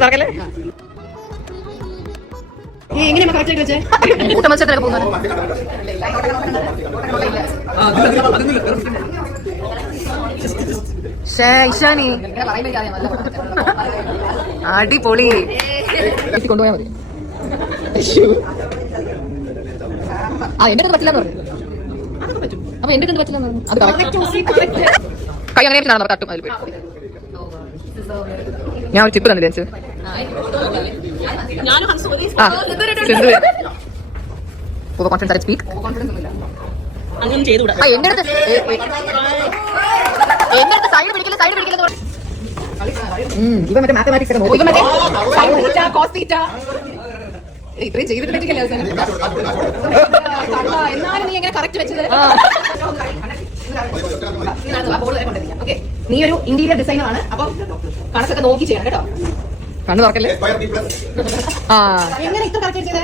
തുറക്കല്ലേ? എങ്ങനെ കറക്റ്റ് ആയിട്ട് വെച്ചേ? കൂട്ട മത്സരത്തിനൊക്കെ അടിപൊളി. കൊണ്ടുപോയാ മതി. ആ എന്റെ അടുത്ത് പറ്റില്ല പറഞ്ഞു. അപ്പൊ എന്റെ അടുത്ത് പറ്റില്ല അത്. കൈ അങ്ങനെ നടന്നു തട്ടും അതിൽ പോയി. ഞാൻ ഒരു ടിപ്പ് തന്നില്ലേ ആ കോൺഫിഡൻസ് സ്പീക്ക് അങ്ങനെ ചെയ്തുകൂടാ ആ, എന്റെ അടുത്ത് ഏ, ഏ. എന്റെ അടുത്ത് സൈഡ് പിടിക്കില്ല സൈഡ് പിടിക്കില്ല ഇവ മറ്റേ മാത്തമാറ്റിക്സ് ഒക്കെ ഇവ മറ്റേ. ഏയ്, ഇത്രയും ചെയ്തിട്ട് പറ്റിക്കല്ലേ അവസാനം എന്നാലും നീ എങ്ങനെ കറക്റ്റ് വെച്ചത് നീ ഒരു ഇന്റീരിയർ ഡിസൈനർ ആണ്. അപ്പൊ കണക്കൊക്കെ നോക്കി ചെയ്യണം കേട്ടോ. കണ്ണു തുറക്കല്ലേ? ആ. എങ്ങനെ ഇത്ര കറക്റ്റ് ചെയ്തേ?